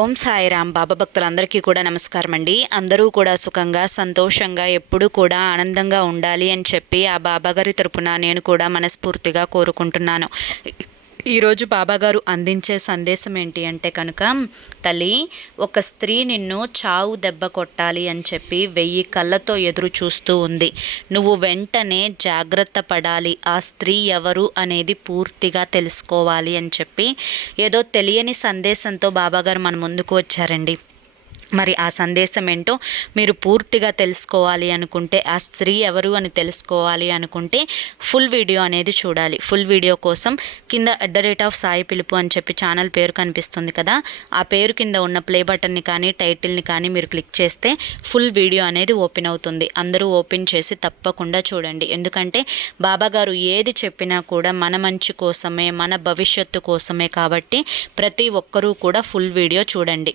ఓం సాయిరామ్ బాబా భక్తులందరికీ కూడా నమస్కారం అండి. అందరూ కూడా సుఖంగా సంతోషంగా ఎప్పుడూ కూడా ఆనందంగా ఉండాలి అని చెప్పి ఆ బాబాగారి తరపున నేను కూడా మనస్ఫూర్తిగా కోరుకుంటున్నాను. ఈరోజు బాబాగారు అందించే సందేశం ఏంటి అంటే కనుక తల్లి ఒక స్త్రీ నిన్ను చావు దెబ్బ కొట్టాలి అని చెప్పి వెయ్యి కళ్ళతో ఎదురు చూస్తూ ఉంది. నువ్వు వెంటనే జాగ్రత్త పడాలి. ఆ స్త్రీ ఎవరు అనేది పూర్తిగా తెలుసుకోవాలి అని చెప్పి ఏదో తెలియని సందేశంతో బాబాగారు మన ముందుకు వచ్చారండి. మరి ఆ సందేశం ఏంటో మీరు పూర్తిగా తెలుసుకోవాలి అనుకుంటే ఆ స్త్రీ ఎవరు అని తెలుసుకోవాలి అనుకుంటే ఫుల్ వీడియో అనేది చూడాలి. ఫుల్ వీడియో కోసం కింద at the rate of Sai పిలుపు అని చెప్పి ఛానల్ పేరు కనిపిస్తుంది కదా ఆ పేరు కింద ఉన్న ప్లే బటన్ని కానీ టైటిల్ని కానీ మీరు క్లిక్ చేస్తే ఫుల్ వీడియో అనేది ఓపెన్ అవుతుంది. అందరూ ఓపెన్ చేసి తప్పకుండా చూడండి. ఎందుకంటే బాబాగారు ఏది చెప్పినా కూడా మన మంచి కోసమే మన భవిష్యత్తు కోసమే కాబట్టి ప్రతి ఒక్కరూ కూడా ఫుల్ వీడియో చూడండి.